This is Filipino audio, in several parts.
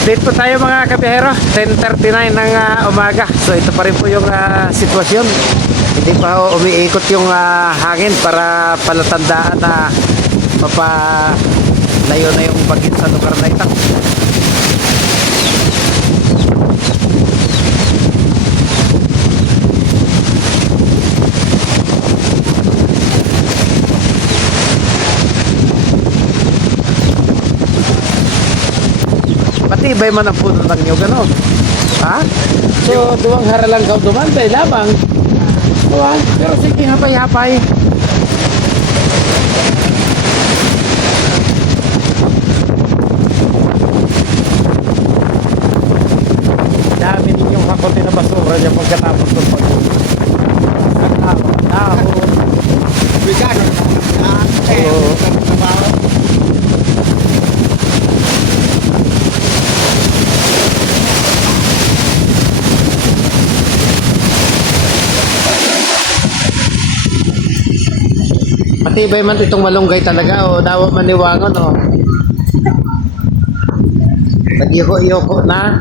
Update tayo mga kabihero. 10.39 ng ah, umaga. So ito pa rin po yung ah, sitwasyon. Hindi pa ho umiikot yung ah, hangin para palatandaan na mapalayo na yung bagit sa lugar na ito. Matibay man ang puno ng nyug, ano? Ha? So, duwang haralang ka duman, tayo lamang. Duwan, pero sige, hapay-hapay. Dami ninyong hakotin na basura niya pagkatapos ng Matibay man itong malunggay talaga o dawa maniwangon o. Nag-iyoko-iyoko na.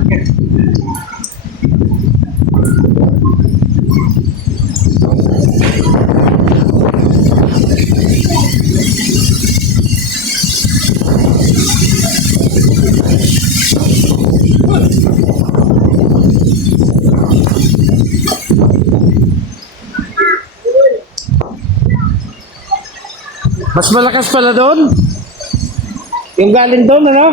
Mas malakas pala doon. Yung galing doon, ano?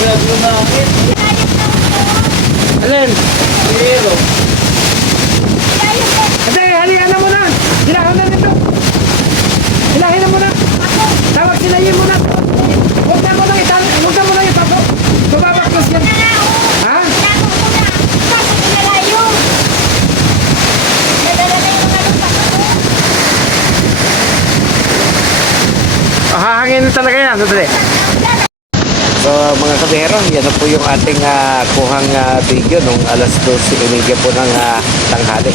Grabe bakit. Alin? Pero, Hindi, halihan na muna. Hilahan na nito. Hilahin na muna. Tawag sila yun muna. Huwag na muna itang, huwag na muna ipapok. Bababaklas yan. Ha? Ah, hahangin talaga yan. Sandali. So mga kabihero, yan na po yung ating ah, kuhang ah, video nung alas 12.30 po ng ah, tanghali.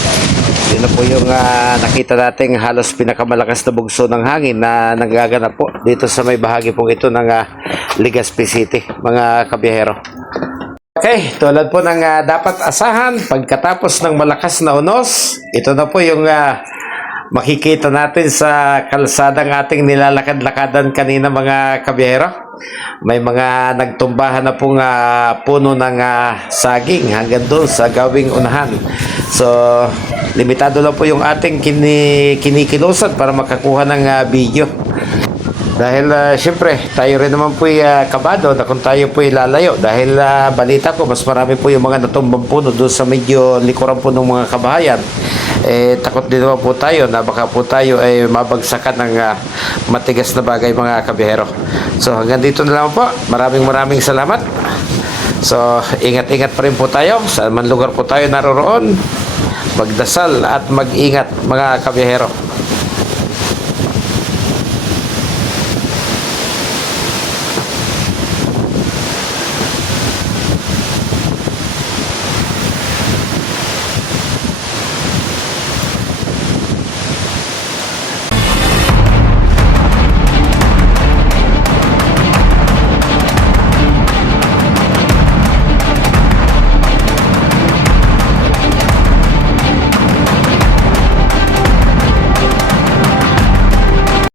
Yun na po yung ah, nakita nating halos pinakamalakas na bugso ng hangin na nagaganap po dito sa may bahagi pong ito ng ah, Legazpi City, mga kabihero. Okay, tulad po ng ah, dapat asahan pagkatapos ng malakas na unos, ito na po yung ah, makikita natin sa kalsadang ating nilalakad-lakadan kanina mga kabiyero. May mga nagtumbahan na pong ah, puno ng ah, saging hanggang doon sa gawing unahan. So, limitado lang po yung ating kini kinikilusan para makakuha ng ah, video. Dahil uh, syempre, tayo rin naman po kabado na kung tayo po lalayo. Dahil ah, balita ko, mas marami po yung mga natumbang puno doon sa medyo likuran po ng mga kabahayan. Eh, takot din naman po tayo na baka po tayo ay mabagsakan ng ah, matigas na bagay mga kabihero. So hanggang dito na lang po. Maraming maraming salamat. So, ingat-ingat pa rin po tayo. Sa man lugar po tayo naroroon. Magdasal at mag-ingat mga kabihero.